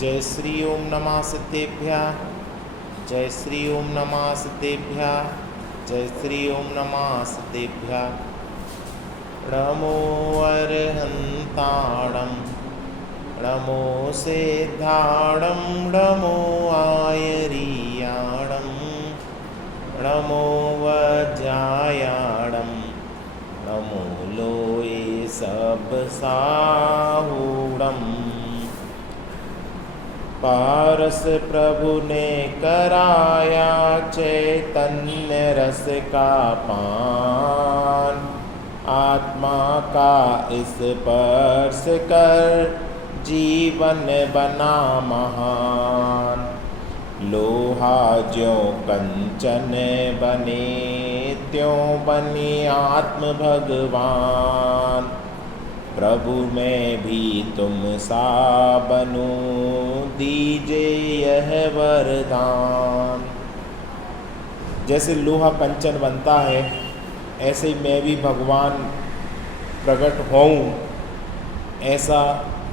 जय श्री ओम नमः सिद्धेभ्यः। जय श्री ओम नमः सिद्धेभ्यः। जय श्री ओम नमः सिद्धेभ्यः। नमो अरहन्ताणं नमो सिद्धाणं नमो आयरीयाणं नमो वज्रायाणं नमो लोये सब साहूणम्। पारस प्रभु ने कराया चैतन्य रस का पान, आत्मा का इस स्पर्श कर जीवन बना महान। लोहा ज्यों कंचन बने त्यों बने आत्म भगवान। प्रभु मैं भी तुम सा बनूं दीजिए यह वरदान। जैसे लोहा कंचन बनता है ऐसे मैं भी भगवान प्रकट होऊं, ऐसा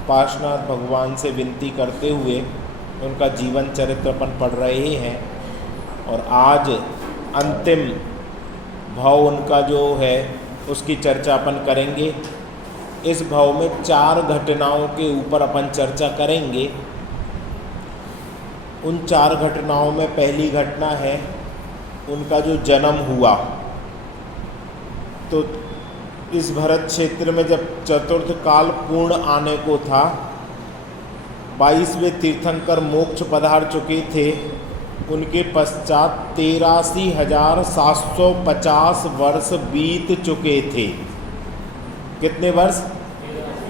पार्श्वनाथ भगवान से विनती करते हुए उनका जीवन चरित्र अपन पढ़ रहे हैं। और आज अंतिम भाव उनका जो है उसकी चर्चा अपन करेंगे। इस भाव में 4 घटनाओं के ऊपर अपन चर्चा करेंगे। उन 4 घटनाओं में पहली घटना है उनका जो जन्म हुआ। तो इस भरत क्षेत्र में जब चतुर्थ काल पूर्ण आने को था, 22वें तीर्थंकर मोक्ष पधार चुके थे। उनके पश्चात 83,750 वर्ष बीत चुके थे। कितने वर्ष?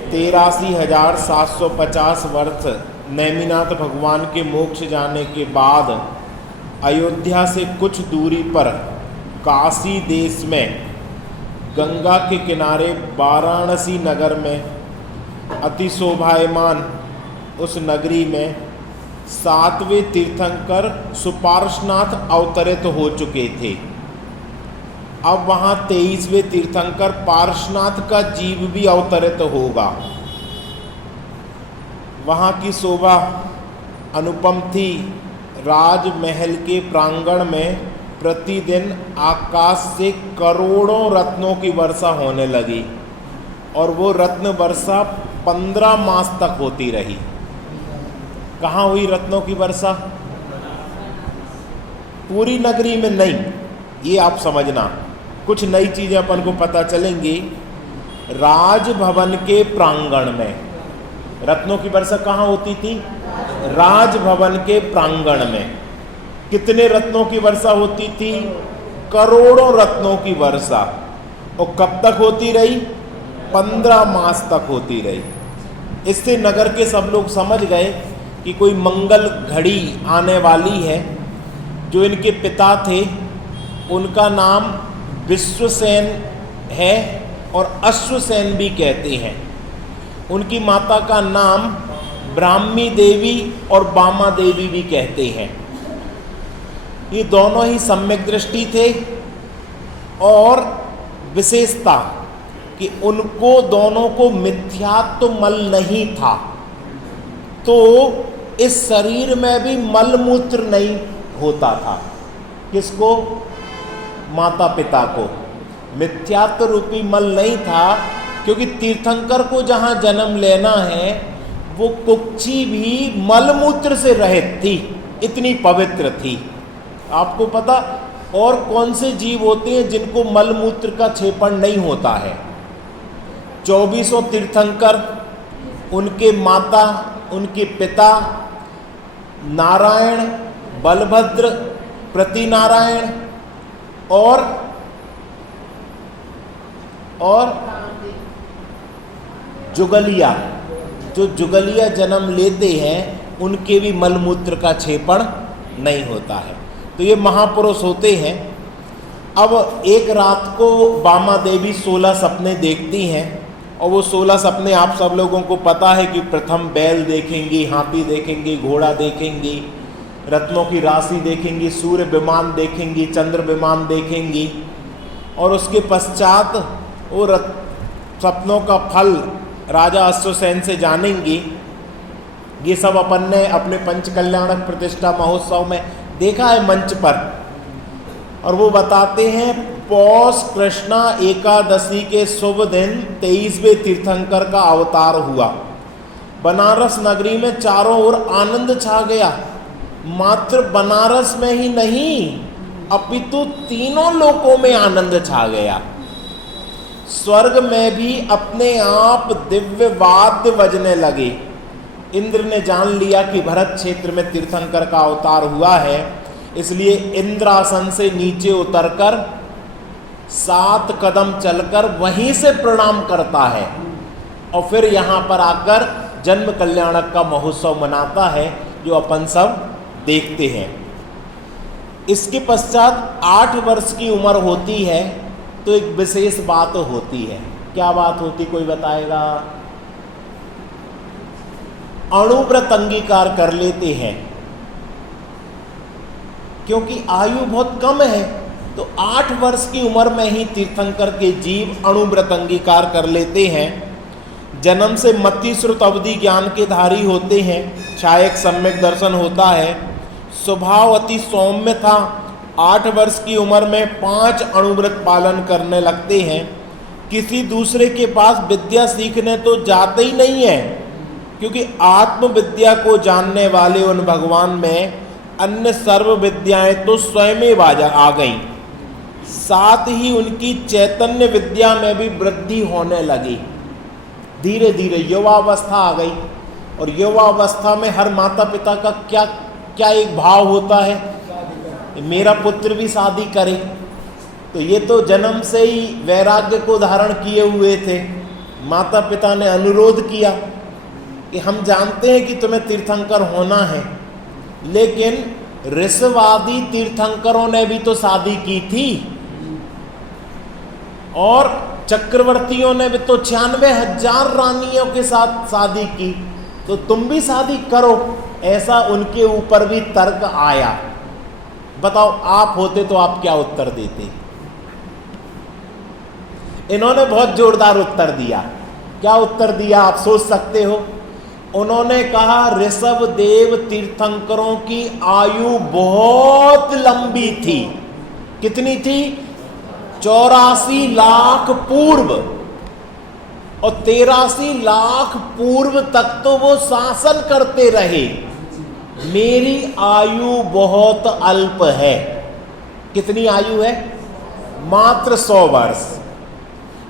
83,750 वर्ष नेमिनाथ भगवान के मोक्ष जाने के बाद अयोध्या से कुछ दूरी पर काशी देश में गंगा के किनारे वाराणसी नगर में अति शोभायमान उस नगरी में 7वें तीर्थंकर सुपार्श्वनाथ अवतरित हो चुके थे। अब वहाँ 23वें तीर्थंकर पार्श्वनाथ का जीव भी अवतरित होगा। वहाँ की शोभा अनुपम थी। राजमहल के प्रांगण में प्रतिदिन आकाश से करोड़ों रत्नों की वर्षा होने लगी और वो रत्न वर्षा 15 मास तक होती रही। कहाँ हुई रत्नों की वर्षा? पूरी नगरी में नहीं, ये आप समझना। कुछ नई चीज़ें अपन को पता चलेंगी। राजभवन के प्रांगण में रत्नों की वर्षा कहाँ होती थी? राजभवन के प्रांगण में। कितने रत्नों की वर्षा होती थी? करोड़ों रत्नों की वर्षा। और कब तक होती रही? 15 मास तक होती रही। इससे नगर के सब लोग समझ गए कि कोई मंगल घड़ी आने वाली है। जो इनके पिता थे उनका नाम विश्वसेन है और अश्वसेन भी कहते हैं। उनकी माता का नाम ब्राह्मी देवी और बामा देवी भी कहते हैं। ये दोनों ही सम्यक दृष्टि थे और विशेषता कि उनको दोनों को मिथ्यात्व मल नहीं था। तो इस शरीर में भी मलमूत्र नहीं होता था। किसको? माता पिता को मिथ्यात्व रूपी मल नहीं था, क्योंकि तीर्थंकर को जहाँ जन्म लेना है वो कुक्षी भी मलमूत्र से रहित थी, इतनी पवित्र थी। आपको पता और कौन से जीव होते हैं जिनको मलमूत्र का क्षेपण नहीं होता है? 24 तीर्थंकर, उनके माता, उनके पिता नारायण, बलभद्र, प्रतिनारायण और जुगलिया। जो जुगलिया जन्म लेते हैं उनके भी मलमूत्र का क्षेपण नहीं होता है। तो ये महापुरुष होते हैं। अब एक रात को बामा देवी 16 सपने देखती हैं और वो 16 सपने आप सब लोगों को पता है कि प्रथम बैल देखेंगी, हाथी देखेंगी, घोड़ा देखेंगी, रत्नों की राशि देखेंगी, सूर्य विमान देखेंगी, चंद्र विमान देखेंगी और उसके पश्चात वो सपनों का फल राजा अश्वसेन से जानेंगी ये सब अपन ने अपने पंच कल्याणक प्रतिष्ठा महोत्सव में देखा है मंच पर। और वो बताते हैं पौष कृष्णा एकादशी के शुभ दिन 23वें तीर्थंकर का अवतार हुआ। बनारस नगरी में चारों ओर आनंद छा गया। मात्र बनारस में ही नहीं अपितु तीनों लोकों में आनंद छा गया। स्वर्ग में भी अपने आप दिव्य वाद्य बजने लगे। इंद्र ने जान लिया कि भरत क्षेत्र में तीर्थंकर का अवतार हुआ है, इसलिए इंद्रासन से नीचे उतरकर 7 कदम चलकर वहीं से प्रणाम करता है और फिर यहाँ पर आकर जन्म कल्याणक का महोत्सव मनाता है, जो अपन सब देखते हैं। इसके पश्चात 8 वर्ष की उम्र होती है तो एक विशेष बात होती है। क्या बात होती, कोई बताएगा? अणुव्रत अंगीकार कर लेते हैं। क्योंकि आयु बहुत कम है तो 8 वर्ष की उम्र में ही तीर्थंकर के जीव अणुव्रत अंगीकार कर लेते हैं। जन्म से मति श्रुत अवधि ज्ञान के धारी होते हैं। छायक सम्यक दर्शन होता है। स्वभाव अति सौम्य था। 8 वर्ष की उम्र में 5 अणुव्रत पालन करने लगते हैं। किसी दूसरे के पास विद्या सीखने तो जाते ही नहीं है, क्योंकि आत्मविद्या को जानने वाले उन भगवान में अन्य सर्व विद्याएं तो स्वयं आ गईं। साथ ही उनकी चैतन्य विद्या में भी वृद्धि होने लगी। धीरे धीरे युवावस्था आ गई और युवावस्था में हर माता पिता का क्या क्या एक भाव होता है, मेरा पुत्र भी शादी करे। तो ये तो जन्म से ही वैराग्य को धारण किए हुए थे। माता पिता ने अनुरोध किया कि हम जानते हैं कि तुम्हें तीर्थंकर होना है, लेकिन ऋषवादी तीर्थंकरों ने भी तो शादी की थी और चक्रवर्तियों ने भी तो 96,000 रानियों के साथ शादी की, तो तुम भी शादी करो। ऐसा उनके ऊपर भी तर्क आया। बताओ आप होते तो आप क्या उत्तर देते? इन्होंने बहुत जोरदार उत्तर दिया। क्या उत्तर दिया आप सोच सकते हो? उन्होंने कहा ऋषभ देव तीर्थंकरों की आयु बहुत लंबी थी। कितनी थी? 84 लाख पूर्व, और 83 लाख पूर्व तक तो वो शासन करते रहे। मेरी आयु बहुत अल्प है। कितनी आयु है? मात्र 100 वर्ष।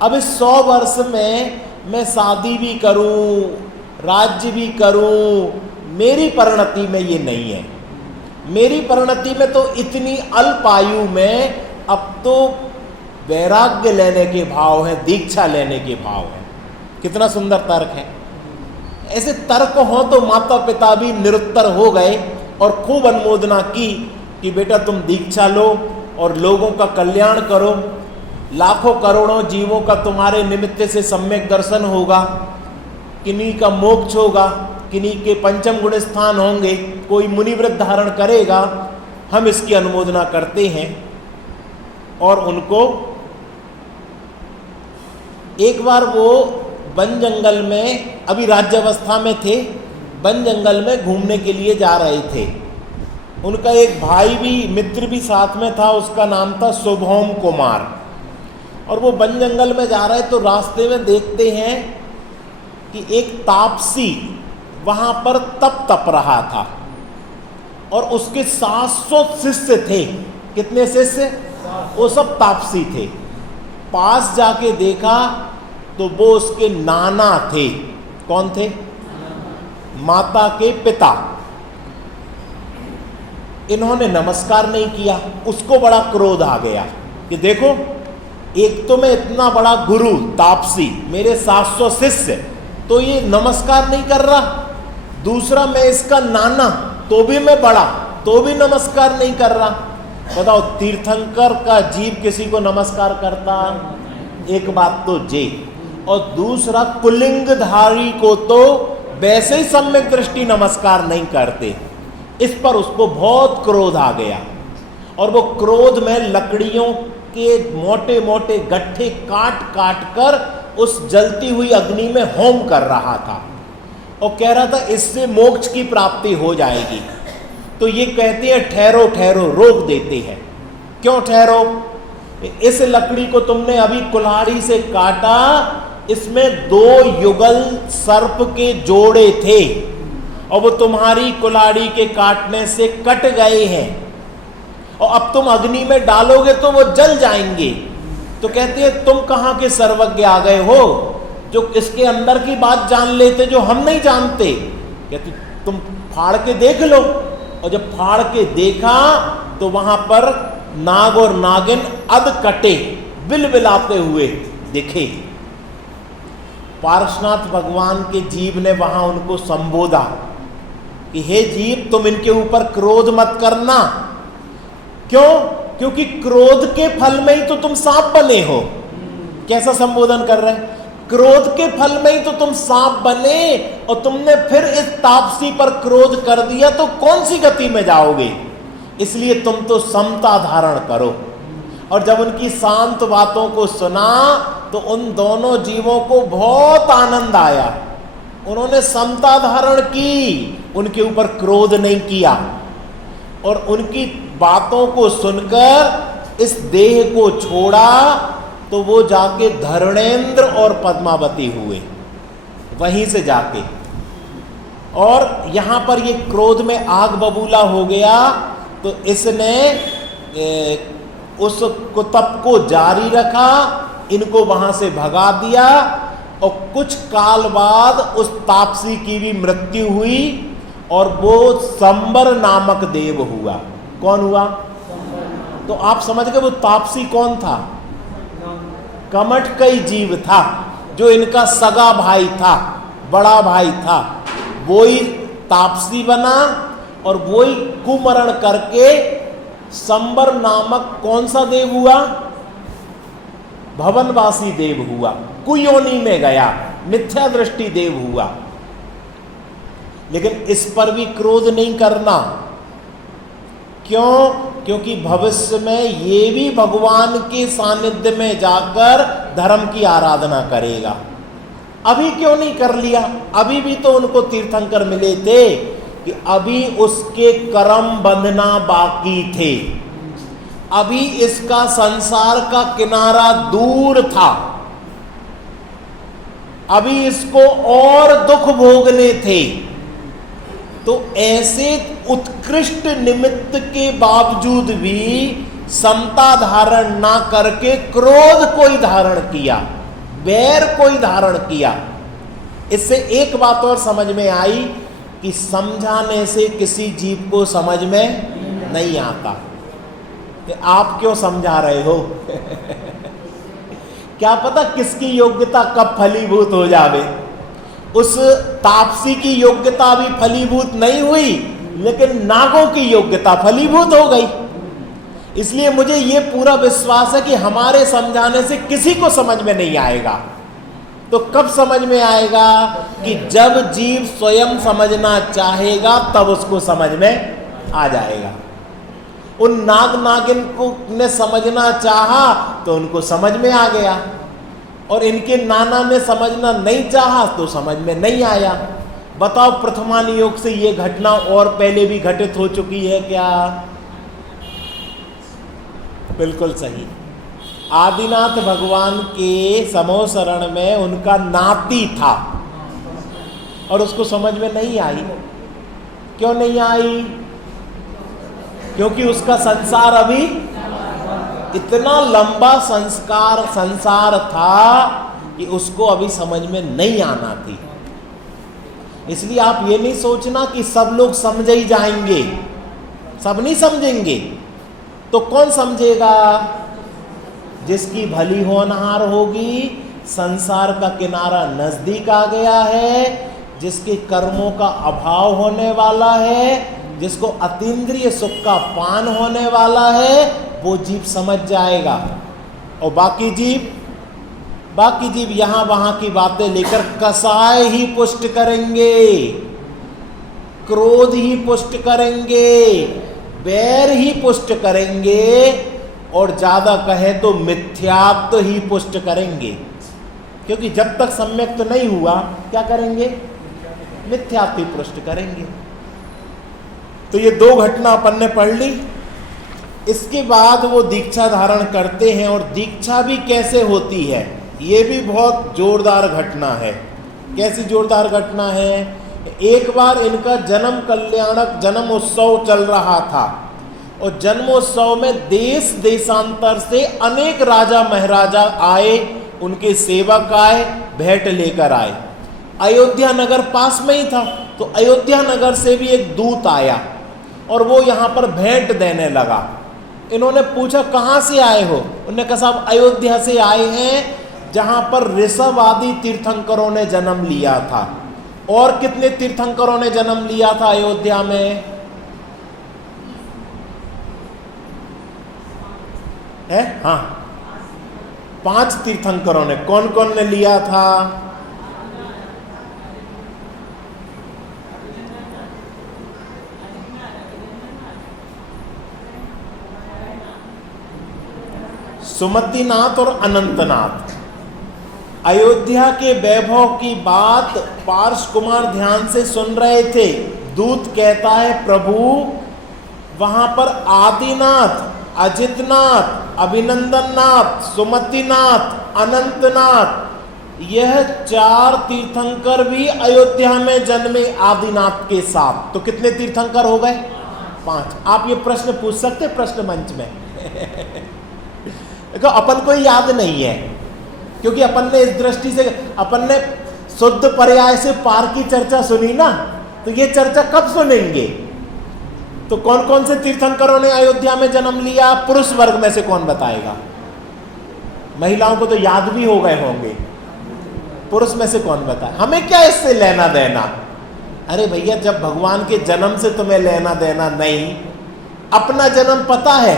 अब इस 100 वर्ष में मैं शादी भी करूं, राज्य भी करूं, मेरी परिणति में ये नहीं है। मेरी परिणति में तो इतनी अल्प आयु में अब तो वैराग्य लेने के भाव है, दीक्षा लेने के भाव है। कितना सुंदर तर्क है। ऐसे तर्क हो तो माता पिता भी निरुत्तर हो गए और खूब अनुमोदना की कि बेटा तुम दीक्षा लो और लोगों का कल्याण करो। लाखों करोड़ों जीवों का तुम्हारे निमित्त से सम्यक दर्शन होगा, किन्हीं का मोक्ष होगा, किन्हीं के पंचम गुण स्थान होंगे, कोई मुनिव्रत धारण करेगा। हम इसकी अनुमोदना करते हैं। और उनको एक बार वो वन जंगल में, अभी राज्यावस्था में थे, वन जंगल में घूमने के लिए जा रहे थे। उनका एक भाई भी, मित्र भी साथ में था, उसका नाम था शुभोम कुमार। और वो वन जंगल में जा रहे तो रास्ते में देखते हैं कि एक तापसी वहाँ पर तप रहा था और उसके 700 शिष्य थे। कितने शिष्य? वो सब तापसी थे। पास जाके देखा तो वो उसके नाना थे। कौन थे? माता के पिता। इन्होंने नमस्कार नहीं किया। उसको बड़ा क्रोध आ गया कि देखो, एक तो मैं इतना बड़ा गुरु तापसी, मेरे 700 शिष्य, तो ये नमस्कार नहीं कर रहा। दूसरा मैं इसका नाना, तो भी मैं बड़ा, तो भी नमस्कार नहीं कर रहा। बताओ, तीर्थंकर का जीव किसी को नमस्कार करता? एक बात तो जे, और दूसरा कुलिंगधारी को तो वैसे ही सम्यक दृष्टि नमस्कार नहीं करते। इस पर उसको बहुत क्रोध आ गया और वो क्रोध में लकड़ियों के मोटे मोटे गट्ठे काट काट कर उस जलती हुई अग्नि में होम कर रहा था। और कह रहा था इससे मोक्ष की प्राप्ति हो जाएगी। तो ये कहते हैं ठहरो ठहरो, रोक देते हैं। क्यों ठहरो? इस लकड़ी को तुमने अभी कुल्हाड़ी से काटा, इसमें 2 युगल सर्प के जोड़े थे और वो तुम्हारी कुल्हाड़ी के काटने से कट गए हैं, और अब तुम अग्नि में डालोगे तो वो जल जाएंगे। तो कहते हैं तुम कहां के सर्वज्ञ आ गए हो जो इसके अंदर की बात जान लेते जो हम नहीं जानते। कहते तुम फाड़ के देख लो। और जब फाड़ के देखा तो वहां पर नाग और नागिन अध कटे बिलबिलाते हुए दिखे। पार्श्वनाथ भगवान के जीव ने वहां उनको संबोधा कि हे जीव, तुम इनके ऊपर क्रोध मत करना। क्यों? क्योंकि क्रोध के फल में ही तो तुम सांप बने हो। कैसा संबोधन कर रहे हैं? क्रोध के फल में ही तो तुम सांप बने, और तुमने फिर इस तापसी पर क्रोध कर दिया तो कौन सी गति में जाओगे? इसलिए तुम तो समता धारण करो। और जब उनकी शांत बातों को सुना तो उन दोनों जीवों को बहुत आनंद आया। उन्होंने समता धारण की, उनके ऊपर क्रोध नहीं किया, और उनकी बातों को सुनकर इस देह को छोड़ा तो वो जाके धरणेन्द्र और पद्मावती हुए वहीं से जाके। और यहां पर ये क्रोध में आग बबूला हो गया तो इसने उस कुतप को जारी रखा, इनको वहां से भगा दिया, और कुछ काल बाद उस तापसी की भी मृत्यु हुई और वो संबर नामक देव हुआ। कौन हुआ? तो आप समझ गए वो तापसी कौन था? कमठ का ही जीव था, जो इनका सगा भाई था, बड़ा भाई था। वो ही तापसी बना और वो ही कुमरण करके संबर नामक कौन सा देव हुआ? भवनवासी देव हुआ, कुयोनी में गया, मिथ्या दृष्टि देव हुआ। लेकिन इस पर भी क्रोध नहीं करना। क्यों? क्योंकि भविष्य में ये भी भगवान के सानिध्य में जाकर धर्म की आराधना करेगा। अभी क्यों नहीं कर लिया? अभी भी तो उनको तीर्थंकर मिले थे कि अभी उसके कर्म बंधना बाकी थे, अभी इसका संसार का किनारा दूर था, अभी इसको और दुख भोगने थे। तो ऐसे उत्कृष्ट निमित्त के बावजूद भी समता धारण ना करके क्रोध कोई धारण किया, वैर कोई धारण किया। इससे एक बात और समझ में आई कि समझाने से किसी जीव को समझ में नहीं आता। तो आप क्यों समझा रहे हो? क्या पता किसकी योग्यता कब फलीभूत हो जावे। उस तापसी की योग्यता भी फलीभूत नहीं हुई, लेकिन नागों की योग्यता फलीभूत हो गई। इसलिए मुझे ये पूरा विश्वास है कि हमारे समझाने से किसी को समझ में नहीं आएगा। तो कब समझ में आएगा? कि जब जीव स्वयं समझना चाहेगा तब उसको समझ में आ जाएगा। उन नाग नागिन को ने समझना चाहा तो उनको समझ में आ गया, और इनके नाना ने समझना नहीं चाहा तो समझ में नहीं आया। बताओ, प्रथमान योग से ये घटना और पहले भी घटित हो चुकी है क्या? बिल्कुल सही। आदिनाथ भगवान के समोसरण में उनका नाती था और उसको समझ में नहीं आई। क्यों नहीं आई? क्योंकि उसका संसार अभी इतना लंबा संसार था कि उसको अभी समझ में नहीं आना थी। इसलिए आप ये नहीं सोचना कि सब लोग समझ ही जाएंगे, सब नहीं समझेंगे। तो कौन समझेगा? जिसकी भली होनहार होगी, संसार का किनारा नजदीक आ गया है, जिसके कर्मों का अभाव होने वाला है, जिसको अतीन्द्रिय सुख का पान होने वाला है, वो जीव समझ जाएगा। और बाकी जीव यहां वहां की बातें लेकर कसाय ही पुष्ट करेंगे, क्रोध ही पुष्ट करेंगे, बैर ही पुष्ट करेंगे, और ज्यादा कहे तो मिथ्यात्व ही पुष्ट करेंगे। क्योंकि जब तक सम्यक तो नहीं हुआ, क्या करेंगे? मिथ्यात्व पुष्ट करेंगे। तो ये दो घटना अपन ने पढ़ ली। इसके बाद वो दीक्षा धारण करते हैं, और दीक्षा भी कैसे होती है, ये भी बहुत जोरदार घटना है। कैसी जोरदार घटना है? एक बार इनका जन्म कल्याणक जन्म उत्सव चल रहा था, और जन्मोत्सव में देश देशांतर से अनेक राजा महाराजा आए, उनके सेवक आए, भेंट लेकर आए। अयोध्या नगर पास में ही था, तो अयोध्या नगर से भी एक दूत आया और वो यहाँ पर भेंट देने लगा। इन्होंने पूछा कहाँ से आए हो? उन्होंने कहा साहब अयोध्या से आए हैं, जहाँ पर ऋषभ आदि तीर्थंकरों ने जन्म लिया था। और कितने तीर्थंकरों ने जन्म लिया था अयोध्या में? है हाँ, 5 तीर्थंकरों ने। कौन कौन ने लिया था? सुमतिनाथ और अनंतनाथ। अयोध्या के वैभव की बात पार्श कुमार ध्यान से सुन रहे थे। दूत कहता है प्रभु वहां पर आदिनाथ, अजितनाथ, अभिनंदननाथ, सुमतिनाथ, अनंतनाथ, यह 4 तीर्थंकर भी अयोध्या में जन्मे आदिनाथ के साथ। तो कितने तीर्थंकर हो गए? 5। आप ये प्रश्न पूछ सकते प्रश्न मंच में। देखो अपन को याद नहीं है, क्योंकि अपन ने इस दृष्टि से, अपन ने शुद्ध पर्याय से पार की चर्चा सुनी ना, तो ये चर्चा कब सुनेंगे? तो कौन कौन से तीर्थंकरों ने अयोध्या में जन्म लिया? पुरुष वर्ग में से कौन बताएगा? महिलाओं को तो याद भी हो गए होंगे। पुरुष में से कौन बताए? हमें क्या इससे लेना देना? अरे भैया, जब भगवान के जन्म से तुम्हें लेना देना नहीं, अपना जन्म पता है,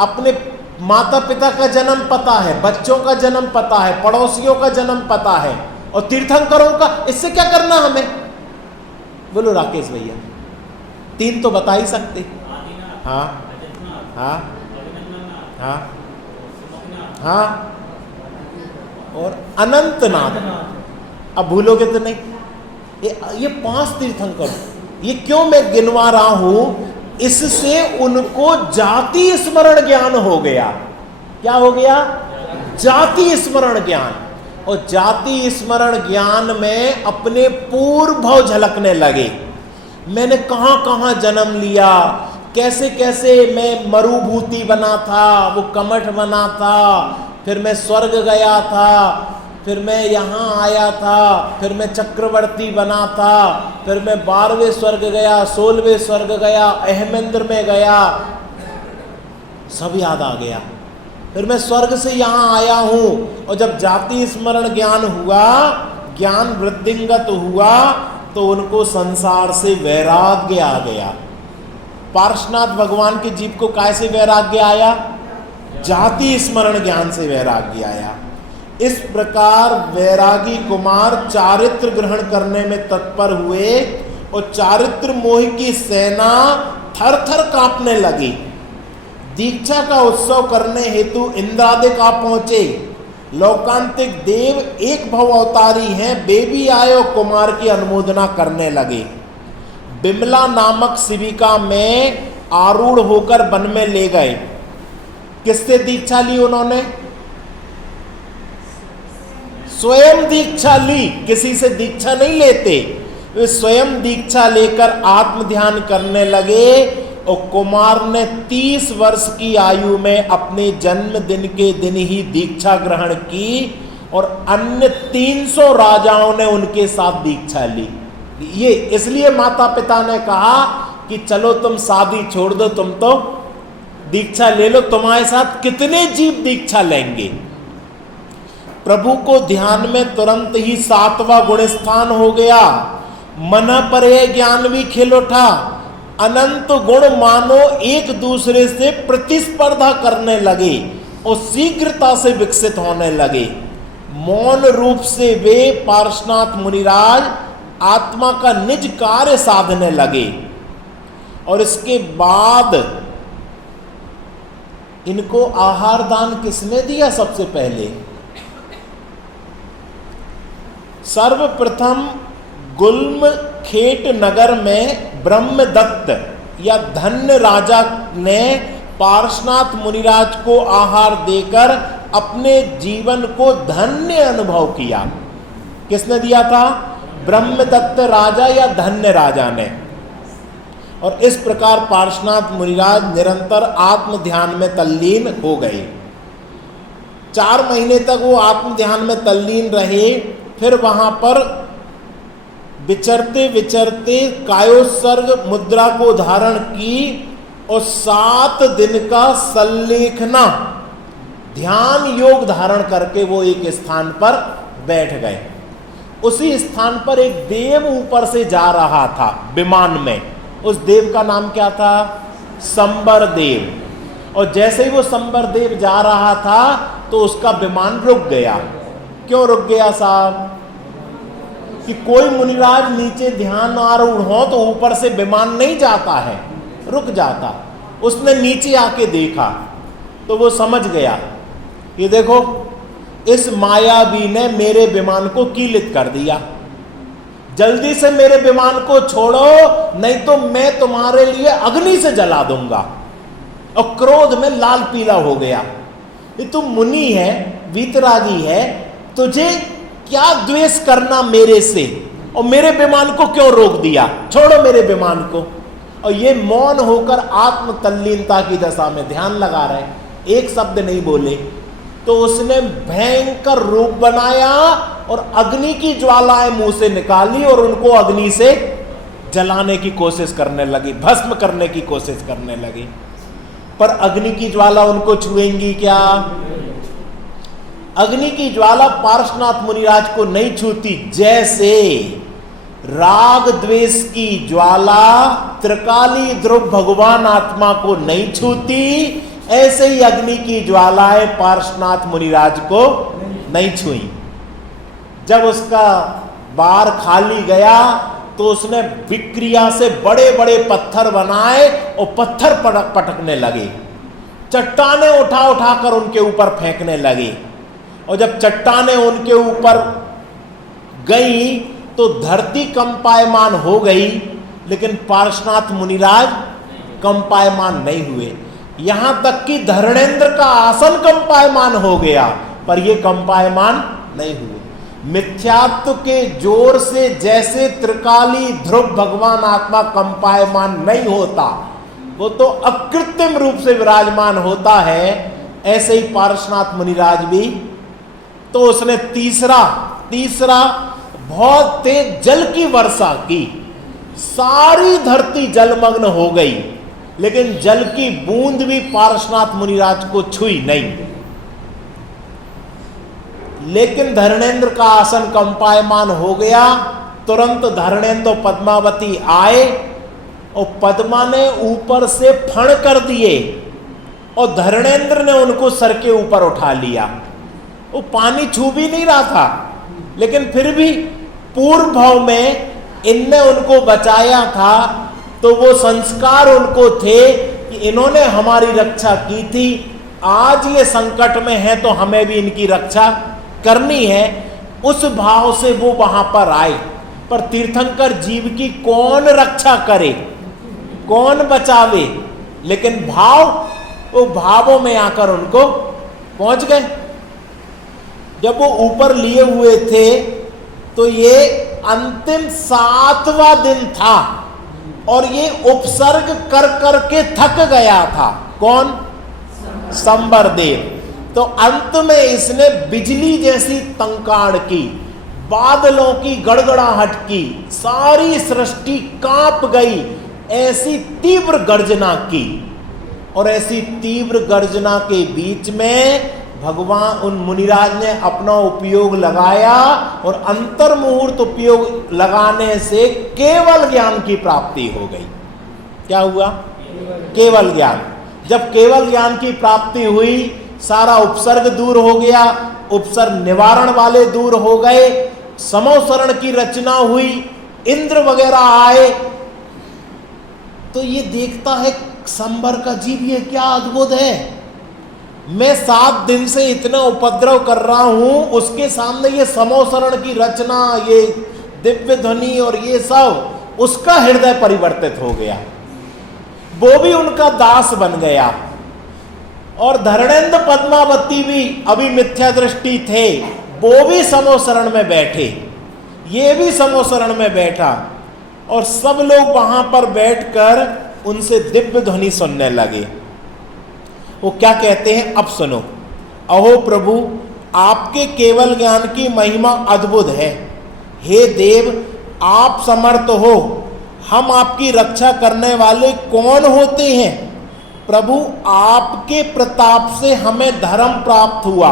अपने माता पिता का जन्म पता है, बच्चों का जन्म पता है, पड़ोसियों का जन्म पता है, और तीर्थंकरों का इससे क्या करना हमें? बोलो राकेश भैया, 3 तो बता ही सकते। हाँ हाँ हाँ हाँ, और अनंतनाथ। अब भूलोगे तो नहीं। ये 5 तीर्थंकर, ये क्यों मैं गिनवा रहा हूं? इससे उनको जाति स्मरण ज्ञान हो गया। क्या हो गया? जाति स्मरण ज्ञान। और जाति स्मरण ज्ञान में अपने पूर्व भाव झलकने लगे। मैंने कहां कहां जन्म लिया, कैसे कैसे मैं मरुभूति बना था, वो कमठ बना था, फिर मैं स्वर्ग गया था, फिर मैं यहाँ आया था, फिर मैं चक्रवर्ती बना था, फिर मैं 12वें स्वर्ग गया, 16वें स्वर्ग गया, अहमेंद्र में गया, सब याद आ गया। फिर मैं स्वर्ग से यहाँ आया हूँ। और जब जाति स्मरण ज्ञान हुआ, ज्ञान वृद्धिंगत हुआ, तो उनको संसार से वैराग्य आ गया। पार्श्वनाथ भगवान के जीव को कैसे वैराग्य आया? जाति स्मरण ज्ञान से वैराग्य आया। इस प्रकार वैरागी कुमार चारित्र ग्रहण करने में तत्पर हुए, और चारित्र मोह की सेना थर थर कांपने लगी। दीक्षा का उत्सव करने हेतु इंद्रादिक आ पहुंचे। लोकांतिक देव एक भव अवतारी हैं, वे भी आए और कुमार की अनुमोदना करने लगे। बिमला नामक शिविका में आरूढ़ होकर वन में ले गए। किससे दीक्षा ली उन्होंने? स्वयं दीक्षा ली, किसी से दीक्षा नहीं लेते। वे स्वयं दीक्षा लेकर आत्म ध्यान करने लगे। और कुमार ने 30 वर्ष की आयु में अपने जन्मदिन के दिन ही दीक्षा ग्रहण की, और अन्य 300 राजाओं ने उनके साथ दीक्षा ली। ये इसलिए माता पिता ने कहा कि चलो तुम शादी छोड़ दो, तुम तो दीक्षा ले लो, तुम्हारे साथ कितने जीव दीक्षा लेंगे। प्रभु को ध्यान में तुरंत ही 7वां गुण स्थान हो गया। मन पर ज्ञान भी खिल उठा। अनंत गुण मानो एक दूसरे से प्रतिस्पर्धा करने लगे और शीघ्रता से विकसित होने लगे। मौन रूप से वे पार्श्वनाथ मुनिराज आत्मा का निज कार्य साधने लगे। और इसके बाद इनको आहार दान किसने दिया? सबसे पहले सर्वप्रथम गुल्म खेट नगर में ब्रह्मदत्त या धन्य राजा ने पार्श्वनाथ मुनिराज को आहार देकर अपने जीवन को धन्य अनुभव किया। किसने दिया था? ब्रह्मदत्त राजा या धन्य राजा ने। और इस प्रकार पार्श्वनाथ मुनिराज निरंतर आत्म ध्यान में तल्लीन हो गए। 4 महीने तक वो आत्म ध्यान में तल्लीन रहे। फिर वहां पर विचरते विचरते कायोत्सर्ग मुद्रा को धारण की और 7 दिन का सल्लेखना ध्यान योग धारण करके वो एक स्थान पर बैठ गए। उसी स्थान पर एक देव ऊपर से जा रहा था विमान में। उस देव का नाम क्या था? संबर देव। और जैसे ही वो संबर देव जा रहा था तो उसका विमान रुक गया। क्यों रुक गया साहब? कि कोई मुनिराज नीचे ध्यान आरूढ़ हो तो ऊपर से विमान नहीं जाता है, रुक जाता। उसने नीचे आके देखा तो वो समझ गया कि देखो इस मायावी ने मेरे विमान को कीलित कर दिया, जल्दी से मेरे विमान को छोड़ो नहीं तो मैं तुम्हारे लिए अग्नि से जला दूंगा। और क्रोध में लाल पीला हो गया। ये तू मुनि है, वीतरागी है, तुझे क्या द्वेष करना मेरे से, और मेरे विमान को क्यों रोक दिया? छोड़ो मेरे विमान को। और ये मौन होकर आत्म तल्लीनता की दशा में ध्यान लगा रहे, एक शब्द नहीं बोले। तो उसने भयंकर रूप बनाया और अग्नि की ज्वालाएं मुंह से निकाली और उनको अग्नि से जलाने की कोशिश करने लगी, भस्म करने की कोशिश करने लगी। पर अग्नि की ज्वाला उनको छुएंगी क्या? अग्नि की ज्वाला पार्श्वनाथ मुनिराज को नहीं छूती। जैसे राग द्वेष की ज्वाला त्रिकाली ध्रुव भगवान आत्मा को नहीं छूती, ऐसे ही अग्नि की ज्वालाएं पार्श्वनाथ मुनिराज को नहीं छुई। जब उसका बार खाली गया तो उसने विक्रिया से बड़े बड़े पत्थर बनाए और पत्थर पटकने लगे, चट्टाने उठा उठाकर उनके ऊपर फेंकने लगे। और जब चट्टाने उनके ऊपर गई तो धरती कंपायमान हो गई, लेकिन पार्श्वनाथ मुनिराज कंपायमान नहीं हुए। यहां तक कि धरणेन्द्र का आसन कंपायमान हो गया, पर ये कंपायमान नहीं हुए। मिथ्यात्व के जोर से जैसे त्रिकाली ध्रुव भगवान आत्मा कंपायमान नहीं होता, वो तो अकृत्रिम रूप से विराजमान होता है, ऐसे ही पार्श्वनाथ मुनिराज भी। तो उसने तीसरा बहुत तेज जल की वर्षा की, सारी धरती जलमग्न हो गई, लेकिन जल की बूंद भी पार्श्वनाथ मुनिराज को छुई नहीं। लेकिन धरणेन्द्र का आसन कंपायमान हो गया। तुरंत धरणेन्द्र पद्मावती आए और पद्मा ने ऊपर से फण कर दिए और धरणेन्द्र ने उनको सर के ऊपर उठा लिया। वो पानी छू भी नहीं रहा था, लेकिन फिर भी पूर्व भाव में इनने उनको बचाया था। तो वो संस्कार उनको थे कि इन्होंने हमारी रक्षा की थी, आज ये संकट में है तो हमें भी इनकी रक्षा करनी है। उस भाव से वो वहां पर आए। पर तीर्थंकर जीव की कौन रक्षा करे, कौन बचावे? लेकिन वो भावों में आकर उनको पहुंच गए। जब वो ऊपर लिए हुए थे तो ये अंतिम 7वां दिन था और ये उपसर्ग कर करके थक गया था। कौन? संबर देव। तो अंत में इसने बिजली जैसी तंकाड़ की, बादलों की गड़गड़ाहट की, सारी सृष्टि कांप गई, ऐसी तीव्र गर्जना की। और ऐसी तीव्र गर्जना के बीच में भगवान उन मुनिराज ने अपना उपयोग लगाया और अंतर मुहूर्त उपयोग लगाने से केवल ज्ञान की प्राप्ति हो गई। क्या हुआ? केवल ज्ञान। जब केवल ज्ञान की प्राप्ति हुई, सारा उपसर्ग दूर हो गया, उपसर्ग निवारण वाले दूर हो गए, समोसरण की रचना हुई, इंद्र वगैरह आए। तो ये देखता है संबर का जीव, ये क्या अद्भुत है, मैं 7 दिन से इतना उपद्रव कर रहा हूं, उसके सामने ये समोसरण की रचना, ये दिव्य ध्वनि और ये सब, उसका हृदय परिवर्तित हो गया, वो भी उनका दास बन गया। और धरणेन्द्र पद्मावती भी अभी मिथ्या दृष्टि थे, वो भी समोसरण में बैठे, ये भी समोसरण में बैठा, और सब लोग वहां पर बैठकर उनसे दिव्य ध्वनि सुनने लगे। वो क्या कहते हैं, अब सुनो। अहो प्रभु, आपके केवल ज्ञान की महिमा अद्भुत है। हे देव, आप समर्थ हो, हम आपकी रक्षा करने वाले कौन होते हैं? प्रभु, आपके प्रताप से हमें धर्म प्राप्त हुआ,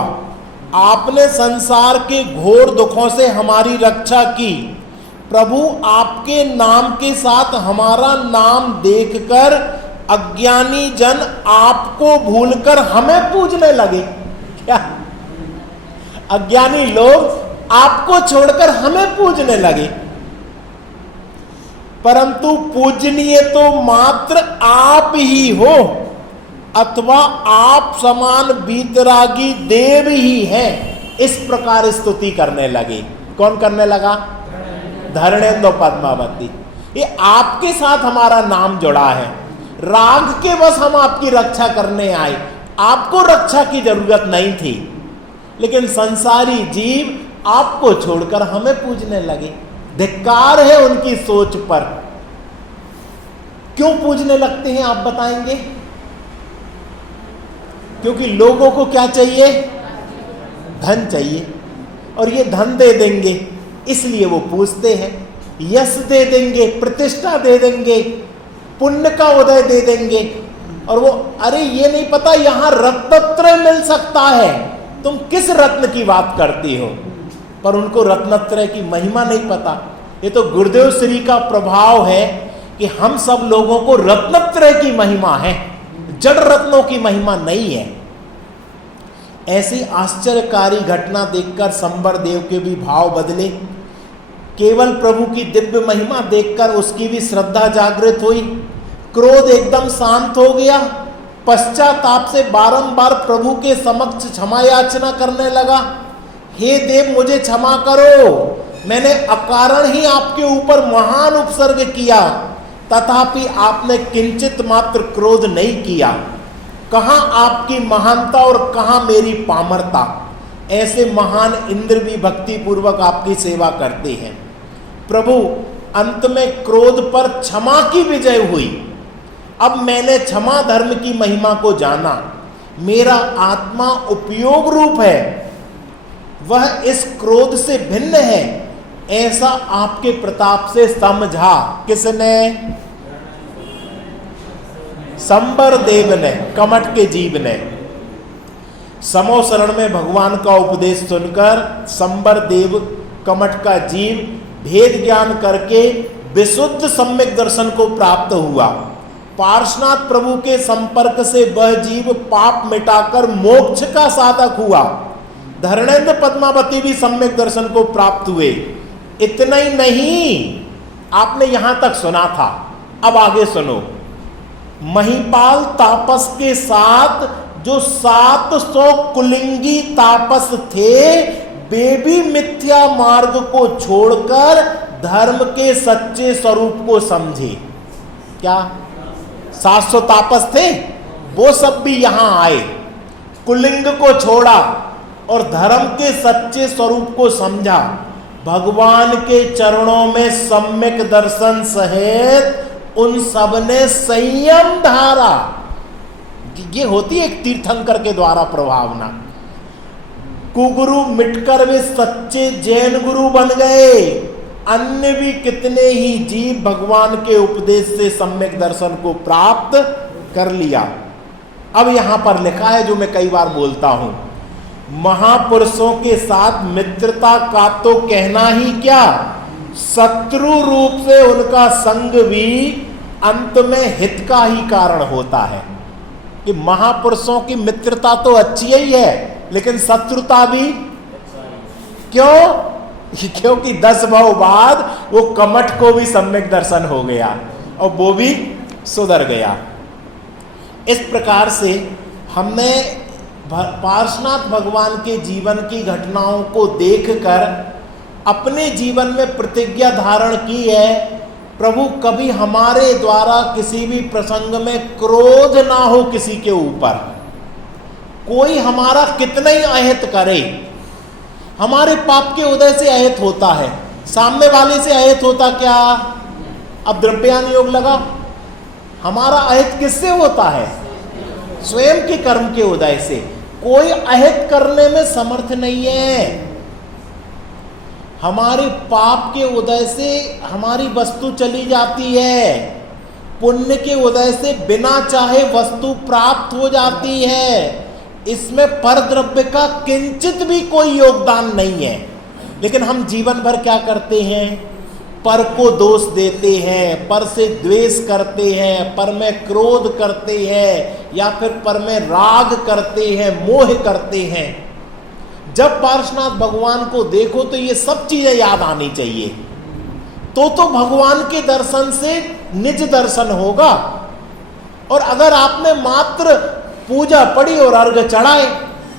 आपने संसार के घोर दुखों से हमारी रक्षा की। प्रभु, आपके नाम के साथ हमारा नाम देखकर अज्ञानी जन आपको भूलकर हमें पूजने लगे। क्या? अज्ञानी लोग आपको छोड़कर हमें पूजने लगे। परंतु पूजनीय तो मात्र आप ही हो, अथवा आप समान बीतरागी देव ही हैं। इस प्रकार स्तुति करने लगे। कौन करने लगा? धरणेन्द्र पद्मावती। ये आपके साथ हमारा नाम जुड़ा है, राग के बस हम आपकी रक्षा करने आए, आपको रक्षा की जरूरत नहीं थी, लेकिन संसारी जीव आपको छोड़कर हमें पूजने लगे। धिक्कार है उनकी सोच पर। क्यों पूजने लगते हैं आप बताएंगे? क्योंकि लोगों को क्या चाहिए? धन चाहिए, और ये धन दे देंगे इसलिए वो पूजते हैं। यश दे देंगे, प्रतिष्ठा दे देंगे, पुण्य का उदय दे देंगे, और वो अरे ये नहीं पता यहां रत्नत्रय मिल सकता है, तुम किस रत्न की बात करती हो? पर उनको रत्नत्रय की महिमा नहीं पता। ये तो गुरुदेव श्री का प्रभाव है कि हम सब लोगों को रत्नत्रय की महिमा है, जड़ रत्नों की महिमा नहीं है। ऐसी आश्चर्यकारी घटना देखकर संबर देव के भी भाव बदले। केवल प्रभु की दिव्य महिमा देखकर उसकी भी श्रद्धा जागृत हुई। क्रोध एकदम शांत हो गया। पश्चाताप से बारंबार प्रभु के समक्ष क्षमा याचना करने लगा। हे देव, मुझे क्षमा करो, मैंने अकारण ही आपके ऊपर महान उपसर्ग किया, तथापि आपने किंचित मात्र क्रोध नहीं किया। कहाँ आपकी महानता और कहाँ मेरी पामरता? ऐसे महान इंद्र भी भक्ति पूर्वक आपकी सेवा करते हैं। प्रभु, अंत में क्रोध पर क्षमा की विजय हुई। अब मैंने क्षमा धर्म की महिमा को जाना। मेरा आत्मा उपयोग रूप है, वह इस क्रोध से भिन्न है, ऐसा आपके प्रताप से समझा। किसने? संबर देव ने, कमठ के जीव ने। समोसरण में भगवान का उपदेश सुनकर संबर देव, कमठ का जीव, भेद ज्ञान करके विशुद्ध सम्यक दर्शन को प्राप्त हुआ। पार्श्वनाथ प्रभु के संपर्क से वह जीव पाप मिटाकर मोक्ष का साधक हुआ। धरणेन्द्र पद्मावती भी सम्यक दर्शन को प्राप्त हुए। इतना ही नहीं, आपने यहां तक सुना था, अब आगे सुनो। महिपाल तापस के साथ जो 700 कुलिंगी तापस थे, वे भी मिथ्या मार्ग को छोड़कर धर्म के सच्चे स्वरूप को समझे। क्या 700 तापस थे? वो सब भी यहां आए, कुलिंग को छोड़ा और धर्म के सच्चे स्वरूप को समझा। भगवान के चरणों में सम्यक दर्शन सहित उन सब ने संयम धारा। ये होती है एक तीर्थंकर के द्वारा प्रभावना। कुगुरु मिटकर वे सच्चे जैन गुरु बन गए। अन्य भी कितने ही जीव भगवान के उपदेश से सम्यक दर्शन को प्राप्त कर लिया। अब यहां पर लिखा है, जो मैं कई बार बोलता हूं, महापुरुषों के साथ मित्रता का तो कहना ही क्या, शत्रु रूप से उनका संग भी अंत में हित का ही कारण होता है। कि महापुरुषों की मित्रता तो अच्छी ही है, लेकिन शत्रुता भी। क्यों? क्योंकि 10 भाव बाद वो कमठ को भी सम्यक दर्शन हो गया और वो भी सुधर गया। इस प्रकार से हमने पार्श्वनाथ भगवान के जीवन की घटनाओं को देखकर अपने जीवन में प्रतिज्ञा धारण की है, प्रभु कभी हमारे द्वारा किसी भी प्रसंग में क्रोध ना हो किसी के ऊपर। कोई हमारा कितना ही अहित करे, हमारे पाप के उदय से अहित होता है, सामने वाले से अहित होता क्या? अब द्रव्यान योग लगा, हमारा अहित किससे होता है? स्वयं के कर्म के उदय से। कोई अहित करने में समर्थ नहीं है। हमारे पाप के उदय से हमारी वस्तु चली जाती है, पुण्य के उदय से बिना चाहे वस्तु प्राप्त हो जाती है। इसमें परद्रव्य का किंचित भी कोई योगदान नहीं है। लेकिन हम जीवन भर क्या करते हैं? पर को दोष देते हैं, पर से द्वेष करते हैं, पर में क्रोध करते हैं, या फिर पर में राग करते हैं, मोह करते हैं। जब पार्श्वनाथ भगवान को देखो तो ये सब चीजें याद आनी चाहिए, तो भगवान के दर्शन से निज दर्शन होगा। और अगर आपने मात्र पूजा पढ़ी और अर्घ चढ़ाए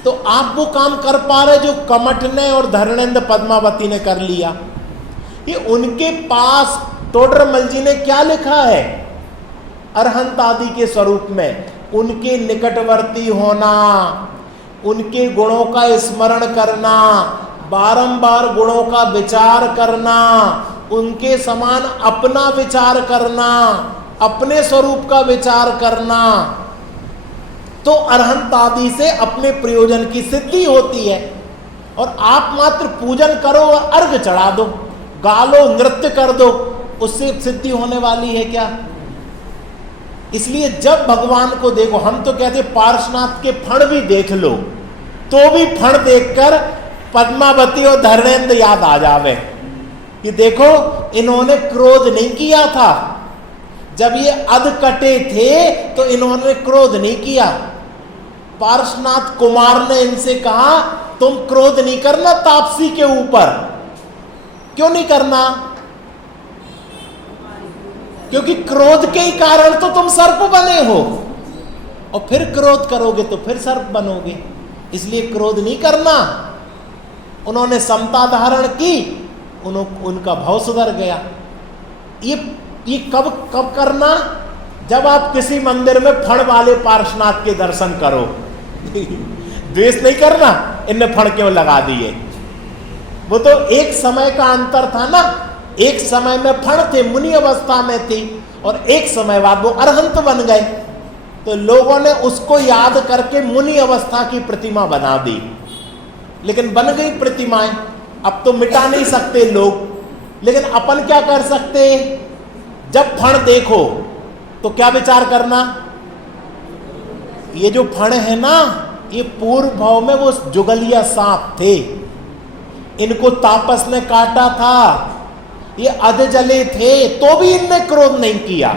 तो आप वो काम कर पा रहे जो कमठ ने और धर्मेंद्र पद्मावती ने कर लिया। ये उनके पास टोडरमल जी ने क्या लिखा है? अरहंत आदि के स्वरूप में उनके निकटवर्ती होना, उनके गुणों का स्मरण करना, बारंबार गुणों का विचार करना, उनके समान अपना विचार करना, अपने स्वरूप का विचार करना, तो अरहंत आदि से अपने प्रयोजन की सिद्धि होती है। और आप मात्र पूजन करो और अर्घ चढ़ा दो, गा लो, नृत्य कर दो, उससे सिद्धि होने वाली है क्या? इसलिए जब भगवान को देखो, हम तो कहते पार्श्वनाथ के फण भी देख लो तो भी फण देखकर पद्मावती और धर्मेंद्र याद आ जावे कि देखो इन्होंने क्रोध नहीं किया था, जब ये अध कटे थे तो इन्होंने क्रोध नहीं किया। पार्श्वनाथ कुमार ने इनसे कहा तुम क्रोध नहीं करना तापसी के ऊपर। क्यों नहीं करना? क्योंकि क्रोध के ही कारण तो तुम सर्प बने हो, और फिर क्रोध करोगे तो फिर सर्प बनोगे, इसलिए क्रोध नहीं करना। उन्होंने समता धारण की, उनका भाव सुधर गया। ये कब करना? जब आप किसी मंदिर में फण वाले पार्श्वनाथ के दर्शन करो। द्वेष नहीं करना, इनने फण क्यों लगा दिए। वो तो एक समय का अंतर था ना, एक समय में फण थे, मुनि अवस्था में थी, और एक समय बाद वो अरहंत बन गए, तो लोगों ने उसको याद करके मुनि अवस्था की प्रतिमा बना दी। लेकिन बन गई प्रतिमाएं, अब तो मिटा नहीं सकते लोग, लेकिन अपन क्या कर सकते? जब फण देखो तो क्या विचार करना? ये जो फण है ना, ये पूर्व भाव में वो जुगलिया सांप थे, इनको तापस ने काटा था, ये अध जले थे, तो भी इनने क्रोध नहीं किया।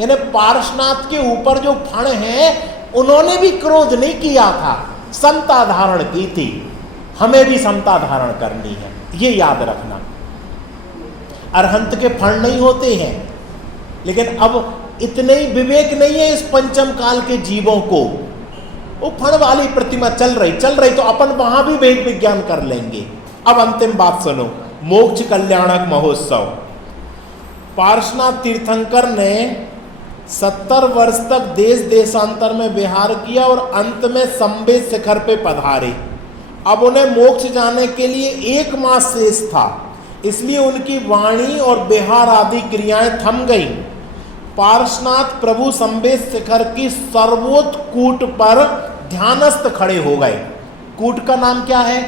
यानी पार्श्वनाथ के ऊपर जो फण है उन्होंने भी क्रोध नहीं किया था, समता धारण की थी। हमें भी समता धारण करनी है, ये याद रखना। अरहंत के फण नहीं होते हैं, लेकिन अब इतने ही विवेक नहीं है इस पंचम काल के जीवों को। वो फण वाली प्रतिमा चल रही तो अपन वहां भी वेद विज्ञान कर लेंगे। अब अंतिम बात सुनो, मोक्ष कल्याणक महोत्सव। पार्श्वनाथ तीर्थंकर ने 70 वर्ष तक देश देशांतर में विहार किया और अंत में संवेद शिखर पे पधारे। अब उन्हें मोक्ष जाने के लिए 1 मास शेष था, इसलिए उनकी वाणी और विहार आदि क्रियाएं थम गईं। पार्श्वनाथ प्रभु संवेद शिखर की सर्वोच्च कूट पर ध्यानस्थ खड़े हो गए। कूट का नाम क्या है?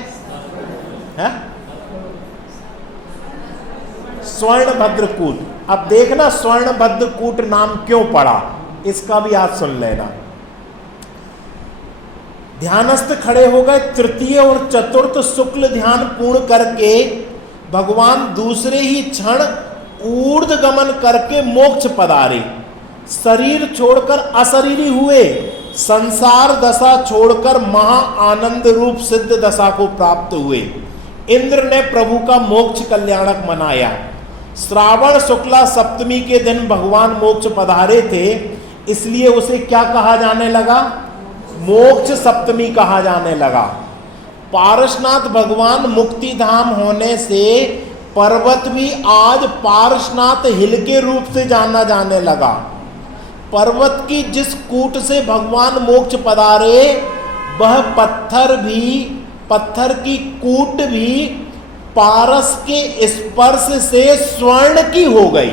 स्वर्णभद्र कूट। अब देखना स्वर्णभद्र कूट नाम क्यों पड़ा, इसका भी आज सुन लेना। ध्यानस्थ खड़े हो गए। तृतीय और चतुर्थ शुक्ल ध्यान पूर्ण करके भगवान दूसरे ही क्षण ऊर्ध्व गमन करके मोक्ष पधारे। शरीर छोड़कर अशरीरी हुए, संसार दशा छोड़कर महा आनंद रूप सिद्ध दशा को प्राप्त हुए। इंद्र ने प्रभु का मोक्ष कल्याणक मनाया। श्रावण शुक्ला सप्तमी के दिन भगवान मोक्ष पधारे थे, इसलिए उसे क्या कहा जाने लगा? मोक्ष सप्तमी कहा जाने लगा। पारसनाथ भगवान मुक्ति धाम होने से पर्वत भी आज पारसनाथ हिल के रूप से जाना जाने लगा। पर्वत की जिस कूट से भगवान मोक्ष पधारे, वह पत्थर की कूट भी पारस के स्पर्श से स्वर्ण की हो गई।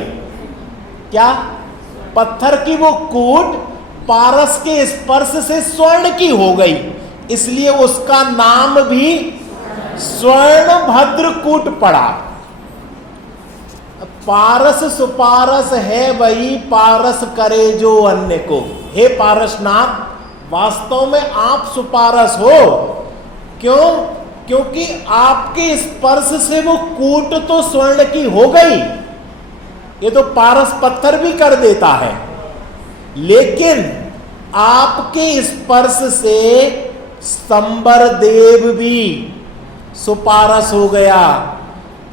क्या? पत्थर की वो कूट पारस के स्पर्श से स्वर्ण की हो गई, इसलिए उसका नाम भी स्वर्ण भद्रकूट पड़ा। पारस सुपारस है वही पारस करे जो अन्य को। हे पारसनाथ, वास्तव में आप सुपारस हो। क्यों? क्योंकि आपके स्पर्श से वो कूट तो स्वर्ण की हो गई, ये तो पारस पत्थर भी कर देता है, लेकिन आपके स्पर्श से संबर देव भी सुपारस हो गया,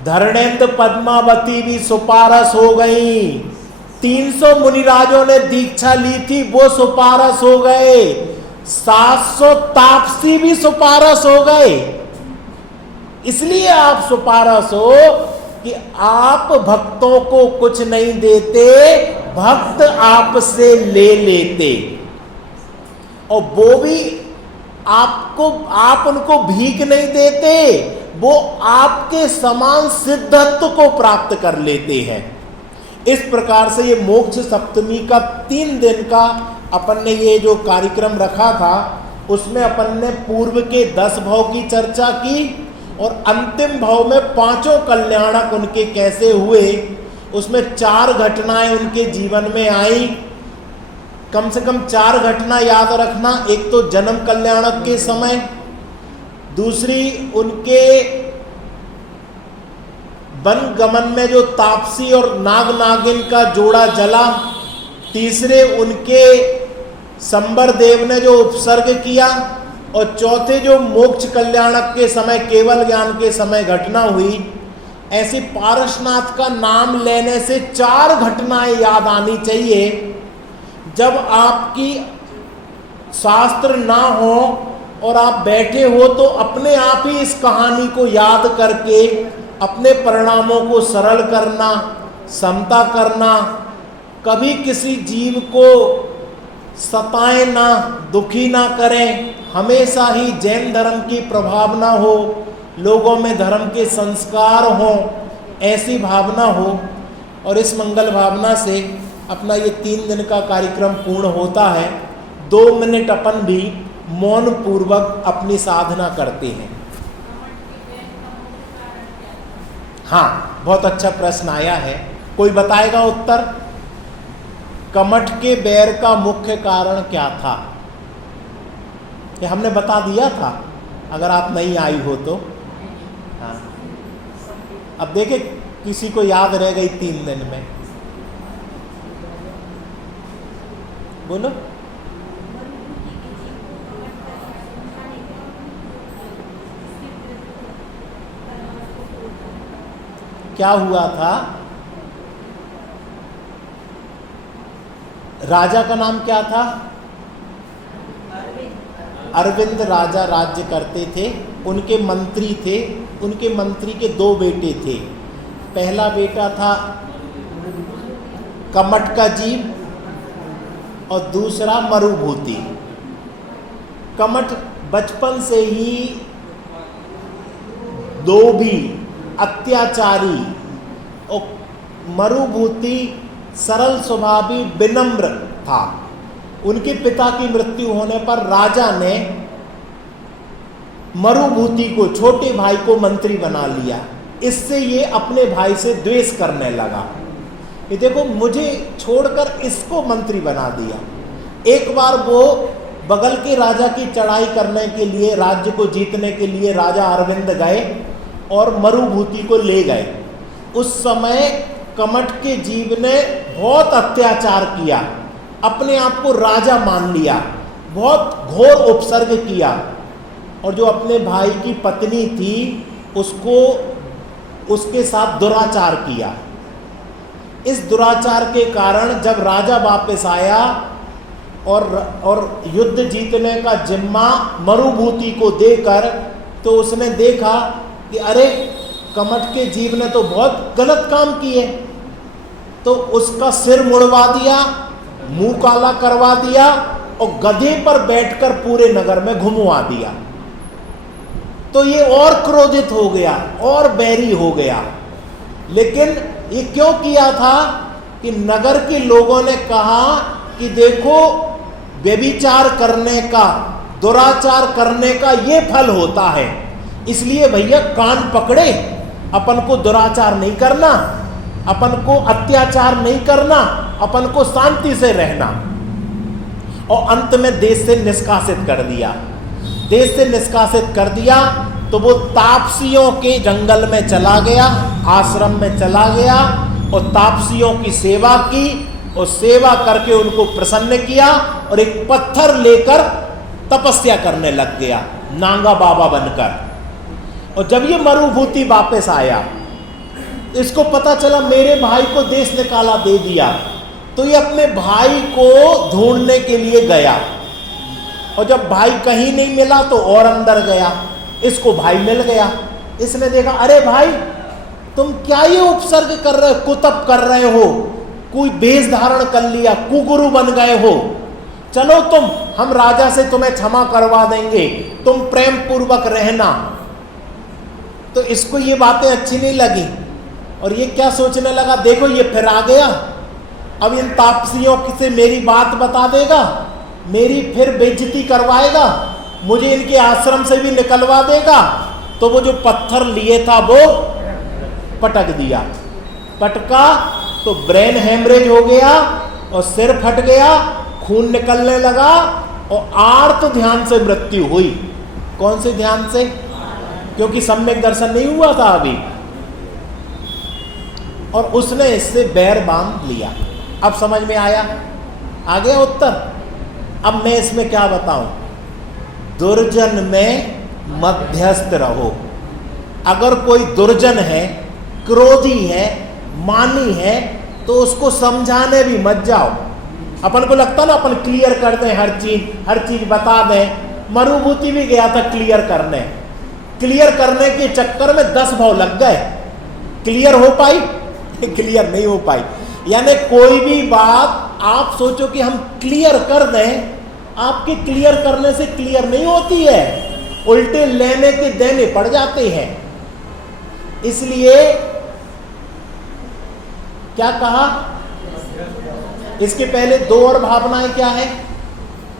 धरणेन्द्र पद्मावती भी सुपारस हो गई, 300 मुनिराजों ने दीक्षा ली थी वो सुपारस हो गए, 700 तापसी भी सुपारस हो गए। इसलिए आप सुपारस हो कि आप भक्तों को कुछ नहीं देते, भक्त आपसे ले लेते, और वो भी आप उनको भीख नहीं देते, वो आपके समान सिद्धत्व को प्राप्त कर लेते हैं। इस प्रकार से ये मोक्ष सप्तमी का 3 दिन का अपन ने ये जो कार्यक्रम रखा था, उसमें अपन ने पूर्व के 10 भाव की चर्चा की और अंतिम भाव में 5 कल्याणक उनके कैसे हुए, उसमें 4 घटनाएं उनके जीवन में आई। कम से कम 4 घटना याद रखना। एक तो जन्म कल्याणक के समय, दूसरी उनके वन गमन में जो तापसी और नाग नागिन का जोड़ा जला, तीसरे उनके संबर देव ने जो उपसर्ग किया, और चौथे जो मोक्ष कल्याणक के समय केवल ज्ञान के समय घटना हुई। ऐसी पारसनाथ का नाम लेने से 4 घटनाएं याद आनी चाहिए। जब आपकी शास्त्र ना हो और आप बैठे हो तो अपने आप ही इस कहानी को याद करके अपने परिणामों को सरल करना, समता करना, कभी किसी जीव को सताएं ना, दुखी ना करें, हमेशा ही जैन धर्म की प्रभावना हो, लोगों में धर्म के संस्कार हों, ऐसी भावना हो। और इस मंगल भावना से अपना ये 3 दिन का कार्यक्रम पूर्ण होता है। 2 मिनट अपन भी मौन पूर्वक अपनी साधना करते हैं। हाँ, बहुत अच्छा प्रश्न आया है, कोई बताएगा उत्तर? कमठ के बैर का मुख्य कारण क्या था? ये हमने बता दिया था, अगर आप नहीं आई हो तो। हाँ, अब देखे किसी को याद रह गई 3 दिन में, बोलो। क्या हुआ था? राजा का नाम क्या था? अरविंद राजा राज्य करते थे, उनके मंत्री थे, उनके मंत्री के 2 बेटे थे। पहला बेटा था कमठ का जीव और दूसरा मरुभूति। कमठ बचपन से ही लोभी, अत्याचारी, और मरुभूति सरल स्वभावी विनम्र था। उनके पिता की मृत्यु होने पर राजा ने मरुभूति को, छोटे भाई को मंत्री बना लिया। इससे ये अपने भाई से द्वेष करने लगा कि देखो मुझे छोड़कर इसको मंत्री बना दिया। एक बार वो बगल के राजा की चढ़ाई करने के लिए, राज्य को जीतने के लिए राजा अरविंद गए और मरुभूति को ले गए। उस समय कमठ के जीव ने बहुत अत्याचार किया, अपने आप को राजा मान लिया, बहुत घोर उपसर्ग किया, और जो अपने भाई की पत्नी थी उसको उसके साथ दुराचार किया। इस दुराचार के कारण जब राजा वापस आया और युद्ध जीतने का जिम्मा मरुभूति को देकर तो उसने देखा कि अरे कमठ के जीव ने तो बहुत गलत काम किए, तो उसका सिर मुड़वा दिया, मुंह काला करवा दिया और गधे पर बैठकर पूरे नगर में घुमवा दिया। तो ये और क्रोधित हो गया और बैरी हो गया। लेकिन ये क्यों किया था कि नगर के लोगों ने कहा कि देखो व्यभिचार करने का, दुराचार करने का ये फल होता है, इसलिए भैया कान पकड़े, अपन को दुराचार नहीं करना, अपन को अत्याचार नहीं करना, अपन को शांति से रहना। और अंत में देश से निष्कासित कर दिया। देश से निष्कासित कर दिया तो वो तापसियों के जंगल में चला गया, आश्रम में चला गया और तापसियों की सेवा की और सेवा करके उनको प्रसन्न किया और एक पत्थर लेकर तपस्या करने लग गया नांगा बाबा बनकर। और जब ये मरुभूति वापस आया, इसको पता चला मेरे भाई को देश निकाला दे दिया, तो ये अपने भाई को ढूंढने के लिए गया। और जब भाई कहीं नहीं मिला तो और अंदर गया, इसको भाई मिल गया। इसने देखा अरे भाई तुम क्या ये उपसर्ग कर रहे हो, कुतप कर रहे हो, कोई वेश धारण कर लिया, कुगुरु बन गए हो, चलो हम राजा से तुम्हें क्षमा करवा देंगे, तुम प्रेम पूर्वक रहना। तो इसको ये बातें अच्छी नहीं लगी और ये क्या सोचने लगा, देखो ये फिर आ गया, अब इन तापसियों से मेरी बात बता देगा, मेरी फिर बेइज्जती करवाएगा, मुझे इनके आश्रम से भी निकलवा देगा। तो वो जो पत्थर लिए था वो पटक दिया, पटका तो ब्रेन हेमरेज हो गया और सिर फट गया, खून निकलने लगा और आर्त ध्यान से मृत्यु हुई। कौन से ध्यान से? क्योंकि सम्यक दर्शन नहीं हुआ था अभी। और उसने इससे बैर बांध लिया। अब समझ में आया? आ गया उत्तर? अब मैं इसमें क्या बताऊं? दुर्जन में मध्यस्थ रहो। अगर कोई दुर्जन है, क्रोधी है, मानी है, तो उसको समझाने भी मत जाओ। अपन को लगता ना अपन क्लियर कर दें, हर चीज बता दें। मरुभूति भी गया था क्लियर करने के चक्कर में 10 भाव लग गए। क्लियर हो पाई? क्लियर नहीं हो पाई। यानी कोई भी बात आप सोचो कि हम क्लियर कर दें, आपके क्लियर करने से क्लियर नहीं होती है, उल्टे लेने के देने पड़ जाते हैं। इसलिए क्या कहा? इसके पहले 2 और भावनाएं क्या है?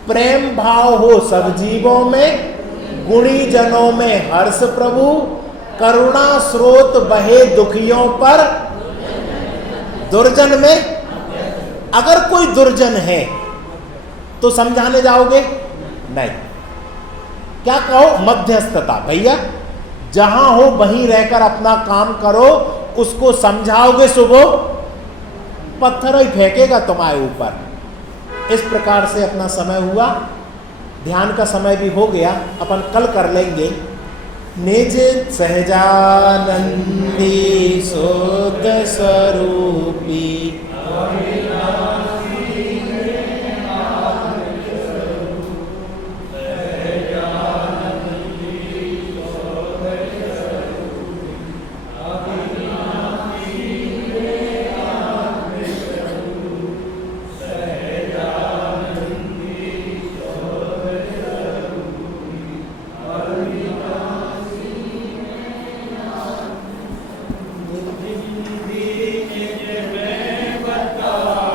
प्रेम भाव हो सब जीवों में, गुणी जनों में हर्ष प्रभु, करुणा स्रोत बहे दुखियों पर, दुर्जन में। अगर कोई दुर्जन है तो समझाने जाओगे? नहीं। क्या कहो? मध्यस्थता। भैया जहां हो वहीं रहकर अपना काम करो, उसको समझाओगे सुबह, पत्थर ही फेंकेगा तुम्हारे ऊपर। इस प्रकार से अपना समय हुआ, ध्यान का समय भी हो गया, अपन कल कर लेंगे। निज सहजानंदी शुद्ध स्वरूपी Bye.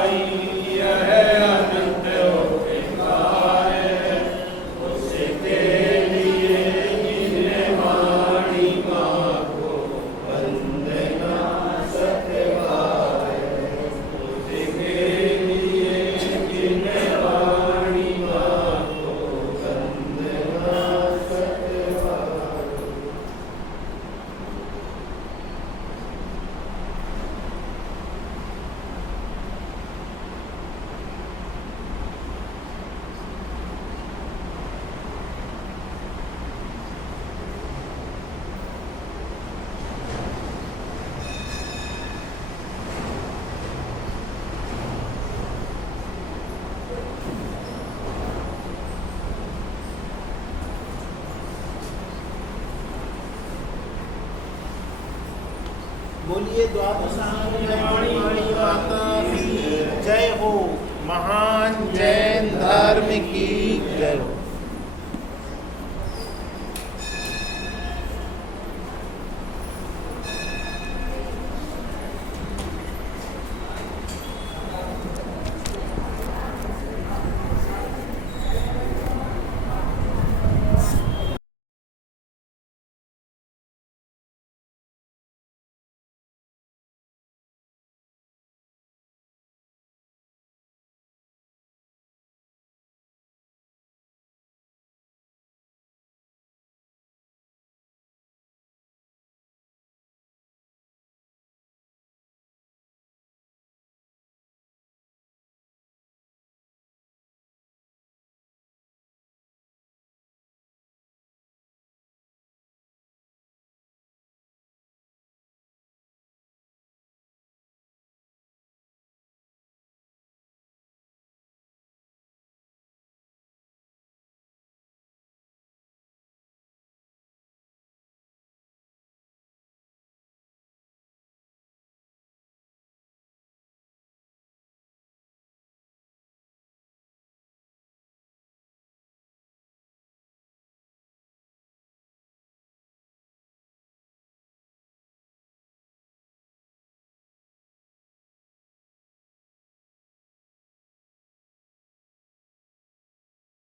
बोलिए द्वादशांगी माता की जय हो। महान जैन धर्म की जय हो।